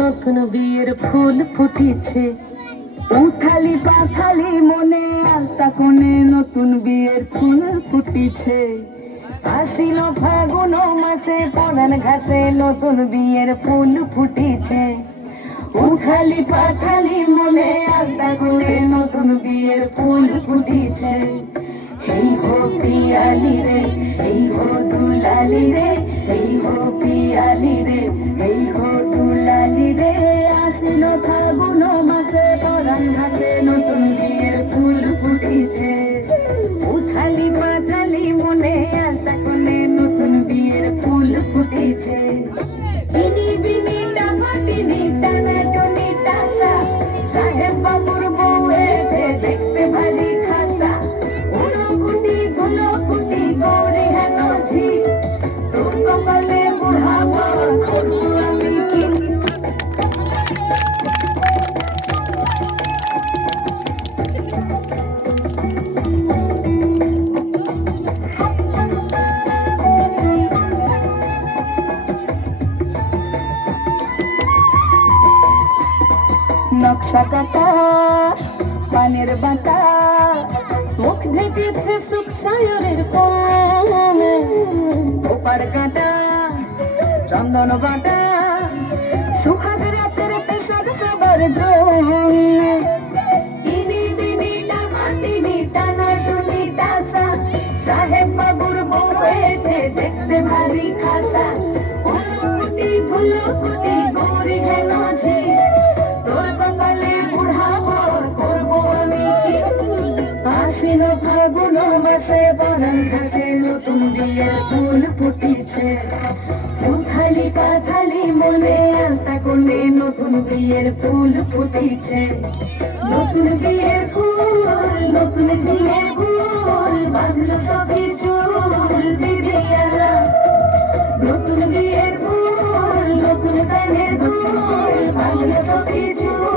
নতুন বিয়ের ফুল ফুটিছে, উথালি পাথালি মনে আলতা কোণে নতুন বিয়ের ফুল ফুটিছে। আসিল ফাগুন মাসে পরান ঘাসে নতুন বিয়ের ফুল ফুটিছে, উথালি পাথালি মনে আলতা কোণে নতুন বিয়ের ফুল ফুটিছে। এই হো পিয়ালি রে, এই হো দুলালি রে, এই হো পিয়ালি রে, এই হো দুলালি রে। আসিল ফাগুন মাসে পরান ঘাসে নতুন বিয়ের ফুল ফুটিছে, উথালি পাথালি মনে আলতা কোণে নতুন বিয়ের ফুল ফুটিছে। বিনি বিনি টামাটিনি টানা টুনি টাসা, সাহেব বাবুর বউ এসে দেখতে ভারী খাসা। উনকুটি ধুলকুটি গৌরী হেন ঝি, তোর কপালে বুড়া বর করবো আমি কি। নকশা কাটা পানের বাটা, মুখ ঢেকেছে সুখ সায়রের কোণে। ওপার কাটা চন্দন বাটা, সুহাগ রাতের পেশাদ সবার জন্যে। ইনি বিনি টামাটিনি টানা টুনি টাসা, সাহেব বাবুর বউ হয়েছে দেখতে ভারী খাসা। উনকুটি ধুলকুটি গৌরী হেন ঝি, তোর কপালে বুড়া বর করবো আমি কি। আসিল ফাগুন মাসে পরান ঘাসে নতুন বিয়ের ফুল ফুটিছে, উথালি পাথালি মনে আলতা কোণে নতুন বিয়ের ফুল ফুটিছে। নতুন বিয়ের ফুল নতুন ঝিঙের ফুল, বাঁধলো সবই চুল বিবিয়ারা। নতুন বিয়ের ফুল নতুন কানের দুল, বাঁধলো সবই চুল